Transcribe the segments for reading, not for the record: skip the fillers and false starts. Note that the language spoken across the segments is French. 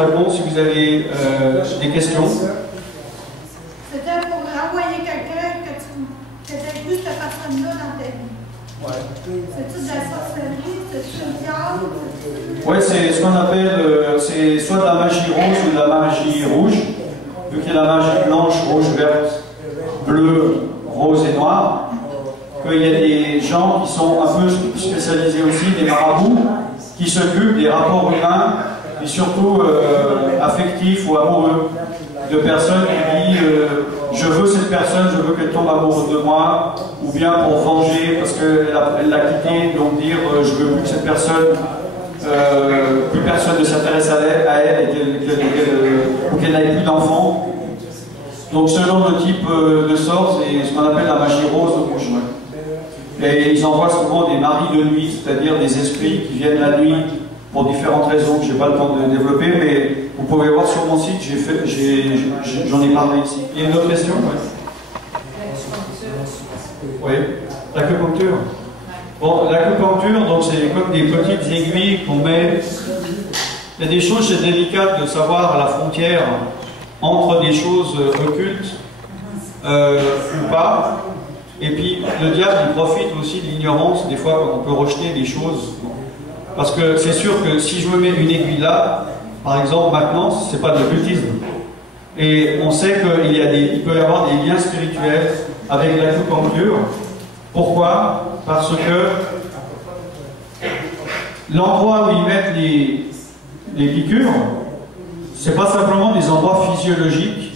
réponse si vous avez des questions. C'était pour envoyer quelqu'un que tu aies vu cette personne-là dans ta vie. Ouais. C'est-tu de la sorcellerie? C'est-tu une diable? Oui, c'est ce qu'on appelle, c'est soit de la magie rose ou de la magie rouge. Vu qu'il y a la magie blanche, rouge, verte, bleue, rose et noire, qu'il y a des gens qui sont un peu spécialisés aussi, des marabouts, qui s'occupent des rapports humains et surtout affectifs ou amoureux, de personnes qui disent je veux cette personne, je veux qu'elle tombe amoureuse de moi, ou bien pour venger parce qu'elle l'a quitté, donc dire je veux plus que cette personne, plus personne ne s'intéresse à elle ou qu'elle n'ait plus d'enfants. Donc ce genre de type de sort, c'est ce qu'on appelle la magie rose ou rouge. Et ils envoient souvent des maris de nuit, c'est-à-dire des esprits qui viennent la nuit pour différentes raisons que je n'ai pas le temps de développer, mais vous pouvez voir sur mon site, j'en ai parlé ici. Il y a une autre question? Oui. L'acupuncture. Bon, l'acupuncture, donc c'est comme des petites aiguilles qu'on met. Il y a des choses, c'est délicat de savoir la frontière entre des choses occultes ou pas. Et puis le diable il profite aussi de l'ignorance, des fois quand on peut rejeter des choses. Parce que c'est sûr que si je me mets une aiguille là, par exemple maintenant, c'est pas de l'occultisme. Et on sait qu'il peut y avoir des liens spirituels avec l'acupuncture. Pourquoi? Parce que l'endroit où ils mettent les piqûres, c'est pas simplement des endroits physiologiques.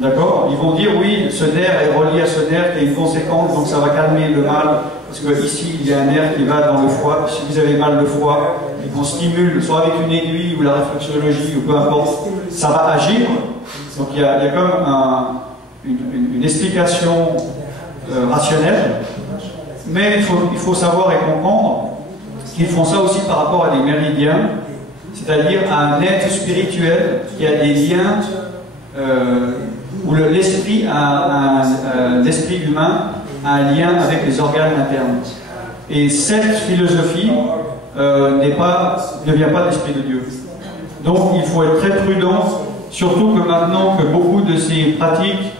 D'accord? Ils vont dire oui, ce nerf est relié à ce nerf qui a une conséquence, donc ça va calmer le mal, parce que ici il y a un nerf qui va dans le foie. Si vous avez mal de foie et qu'on stimule, soit avec une aiguille ou la réflexologie ou peu importe, ça va agir. Donc il y a comme une explication rationnelle, mais il faut savoir et comprendre qu'ils font ça aussi par rapport à des méridiens, c'est-à-dire à un être spirituel qui a des liens. Où l'esprit humain a un lien avec les organes internes. Et cette philosophie ne vient pas de l'Esprit de Dieu. Donc il faut être très prudent, surtout que maintenant que beaucoup de ces pratiques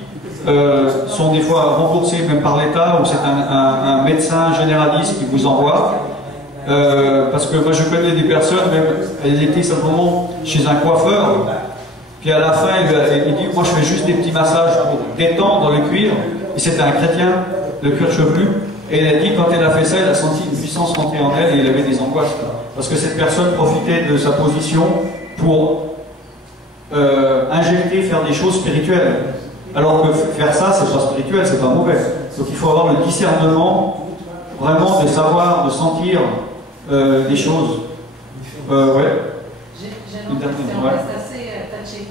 sont des fois remboursées même par l'État, ou c'est un médecin généraliste qui vous envoie. Parce que moi je connais des personnes, même elles étaient simplement chez un coiffeur. Puis à la fin, il dit, moi je fais juste des petits massages pour détendre le cuir. Et c'était un chrétien, le cuir chevelu. Et elle a dit, quand elle a fait ça, elle a senti une puissance rentrer en elle et elle avait des angoisses. Parce que cette personne profitait de sa position pour injecter, faire des choses spirituelles. Alors que faire ça, c'est pas spirituel, c'est pas mauvais. Donc il faut avoir le discernement, vraiment de savoir, de sentir des choses. Ouais. J'ai une autre question, c'est assez touché.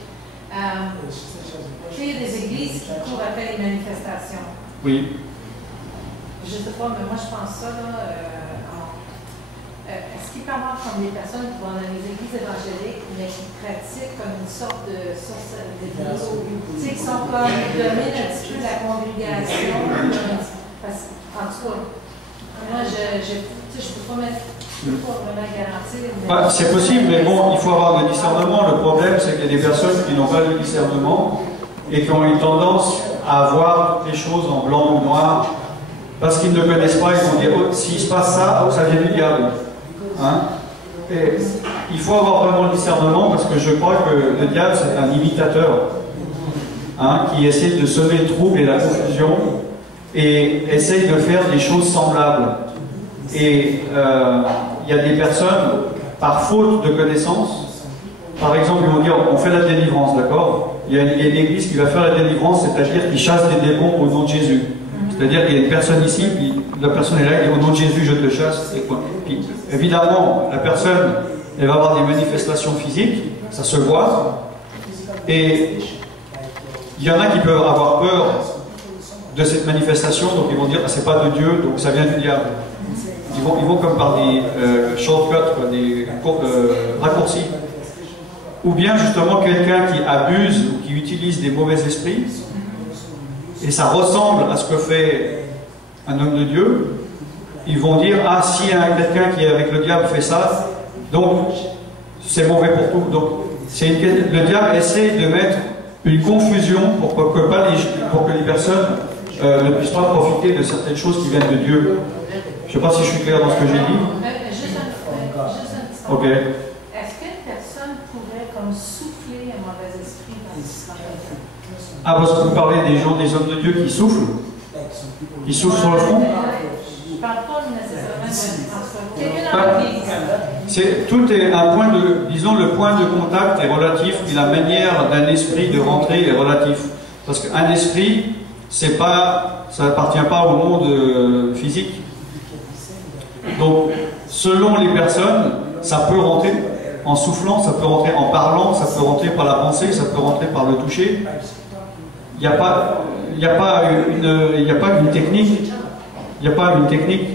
Il y a des églises qui courent après les manifestations. Oui. Je ne sais pas, mais moi je pense ça, là. Est-ce qu'il peut y avoir comme des personnes qui vont dans les églises évangéliques, mais qui pratiquent comme une sorte de sorcellerie, tu sais, qui sont comme dominent un petit peu la congrégation? Parce, en tout cas, moi je ne peux pas mettre. C'est possible, mais bon, il faut avoir le discernement. Le problème, c'est qu'il y a des personnes qui n'ont pas de discernement et qui ont une tendance à voir toutes les choses en blanc ou noir parce qu'ils ne connaissent pas. Ils vont dire oh, s'il se passe ça, oh, ça vient du diable. Hein? Et il faut avoir vraiment le discernement parce que je crois que le diable, c'est un imitateur qui essaie de semer le trouble et la confusion et essaye de faire des choses semblables. Et il y a des personnes, par faute de connaissance, par exemple, ils vont dire, on fait la délivrance, d'accord? Il y a une église qui va faire la délivrance, c'est-à-dire qui chasse des démons au nom de Jésus. C'est-à-dire qu'il y a une personne ici, puis la personne est là, et au nom de Jésus, je te chasse. Et puis, évidemment, la personne, elle va avoir des manifestations physiques, ça se voit, et il y en a qui peuvent avoir peur de cette manifestation, donc ils vont dire, ah, c'est pas de Dieu, donc ça vient du diable. Ils vont comme par des shortcuts, des raccourcis. Ou bien justement quelqu'un qui abuse ou qui utilise des mauvais esprits, et ça ressemble à ce que fait un homme de Dieu, ils vont dire, ah si quelqu'un qui est avec le diable fait ça, donc c'est mauvais pour tout. Donc Le diable essaie de mettre une confusion pour que les personnes ne puissent pas profiter de certaines choses qui viennent de Dieu. Je ne sais pas si je suis clair dans ce que j'ai dit. Juste un Ok. Est-ce qu'une personne pourrait comme souffler un mauvais esprit dans quelqu'un? Ah, parce que vous parlez des gens, des hommes de Dieu qui soufflent sur le front. Je ne parle pas nécessairement de quelqu'un dans l'église. Tout est un point de, disons, le point de contact est relatif, et la manière d'un esprit de rentrer est relatif. Parce qu'un esprit, ça n'appartient pas au monde physique. Donc, selon les personnes, ça peut rentrer en soufflant, ça peut rentrer en parlant, ça peut rentrer par la pensée, ça peut rentrer par le toucher. Il n'y a pas une technique. Il n'y a pas une technique.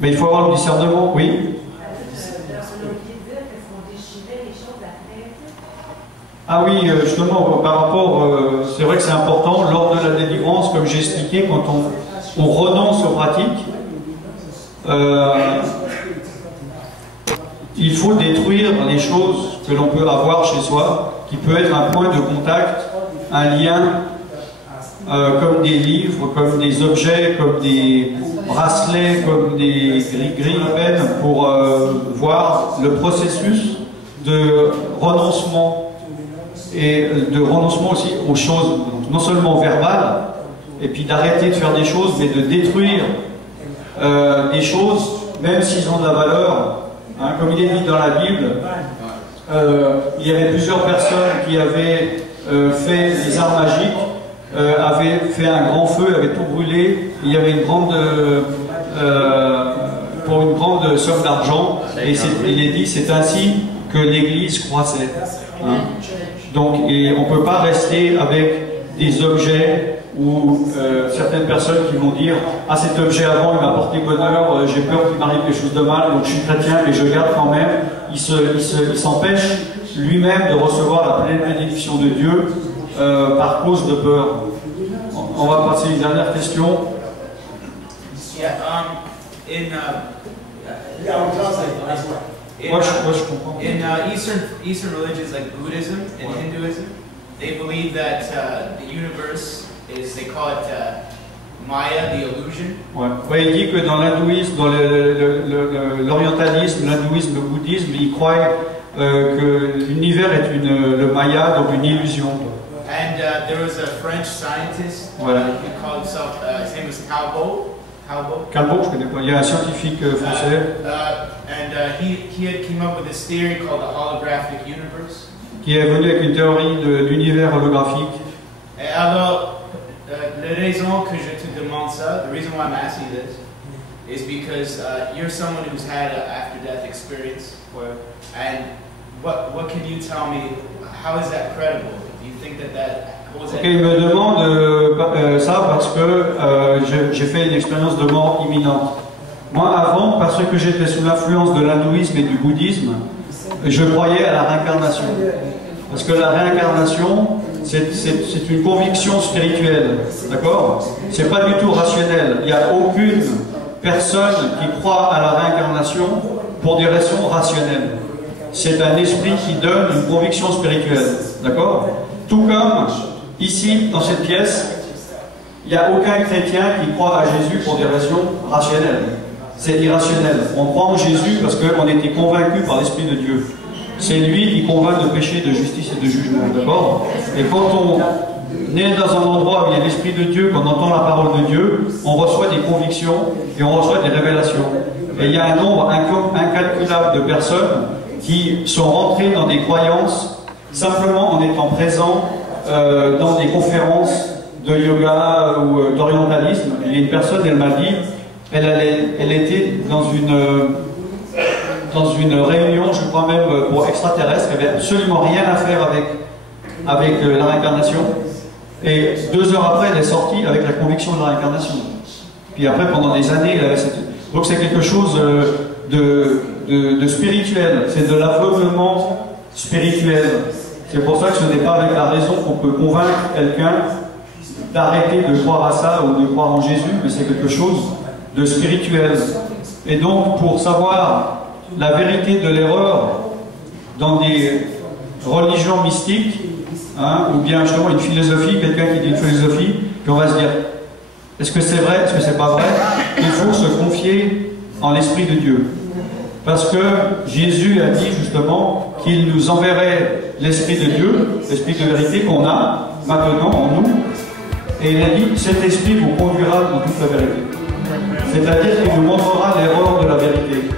Mais il faut avoir le discernement, oui. Ah oui, justement, par rapport, c'est vrai que c'est important, lors de la délivrance, comme j'ai expliqué, quand on renonce aux pratiques, il faut détruire les choses que l'on peut avoir chez soi, qui peut être un point de contact, un lien, comme des livres, comme des objets, comme des bracelets, comme des grille-peines, pour voir le processus de renoncement, et de renoncement aussi aux choses, non seulement verbales, et puis d'arrêter de faire des choses, mais de détruire des choses, même s'ils ont de la valeur. Hein, comme il est dit dans la Bible, il y avait plusieurs personnes qui avaient fait des arts magiques, avaient fait un grand feu, avaient tout brûlé. Il y avait une grande, pour une grande somme d'argent, et il est dit, c'est ainsi que l'Église croissait. Hein. Donc, et on ne peut pas rester avec des objets ou certaines personnes qui vont dire « Ah, cet objet avant, il m'a porté bonheur, j'ai peur qu'il m'arrive quelque chose de mal, donc je suis chrétien, mais je garde quand même. » Il s'empêche lui-même de recevoir la pleine bénédiction de Dieu par cause de peur. On va passer à une dernière question. Moi, je comprends. In Eastern religions like Buddhism and Hinduism, they believe that the universe is, they call it Maya, the illusion. Ouais. Ouais, il dit que dans l'hindouisme, dans l'orientalisme, l'hindouisme, le bouddhisme, ils croient que l'univers est le Maya, donc une illusion. And there was a French scientist, he called himself, his name was Calbo. Calbo, je connais pas. Il y a un scientifique français. He had came up with this theory called the holographic universe. Qui est venu avec une théorie de l'univers holographique. Et alors, la raison que je te demande ça, the reason why I'm asking this, is because you're someone who's had an after-death experience. Ouais. And what can you tell me? How is that credible? Do you think that Ok, il me demande ça parce que j'ai fait une expérience de mort imminente. Moi, avant, parce que j'étais sous l'influence de l'hindouisme et du bouddhisme, je croyais à la réincarnation. Parce que la réincarnation, c'est une conviction spirituelle, d'accord? C'est pas du tout rationnel. Il n'y a aucune personne qui croit à la réincarnation pour des raisons rationnelles. C'est un esprit qui donne une conviction spirituelle, d'accord? Tout comme, ici, dans cette pièce, il n'y a aucun chrétien qui croit à Jésus pour des raisons rationnelles. C'est irrationnel. On croit en Jésus parce qu'on était convaincu par l'Esprit de Dieu. C'est lui qui convainc de péché, de justice et de jugement, d'accord? Et quand on est dans un endroit où il y a l'Esprit de Dieu, qu'on entend la parole de Dieu, on reçoit des convictions et on reçoit des révélations. Et il y a un nombre incalculable de personnes qui sont rentrées dans des croyances simplement en étant présents dans des conférences de yoga ou d'orientalisme. Il y a une personne, elle m'a dit, elle était dans une réunion, je crois même pour extraterrestres, qui n'avait absolument rien à faire avec la réincarnation. Et 2 heures après, elle est sortie avec la conviction de la réincarnation. Puis après, pendant des années, elle avait cette... Donc c'est quelque chose de spirituel, c'est de l'aveuglement spirituel. C'est pour ça que ce n'est pas avec la raison qu'on peut convaincre quelqu'un d'arrêter de croire à ça ou de croire en Jésus, mais c'est quelque chose de spirituel. Et donc, pour savoir la vérité de l'erreur, dans des religions mystiques, hein, ou bien justement une philosophie, quelqu'un qui dit une philosophie, puis on va se dire, est-ce que c'est vrai, est-ce que c'est pas vrai? Il faut se confier en l'Esprit de Dieu. Parce que Jésus a dit justement qu'il nous enverrait l'Esprit de Dieu, l'Esprit de vérité qu'on a maintenant en nous, et il a dit, cet Esprit vous conduira dans toute la vérité. C'est-à-dire qu'il nous montrera l'erreur de la vérité.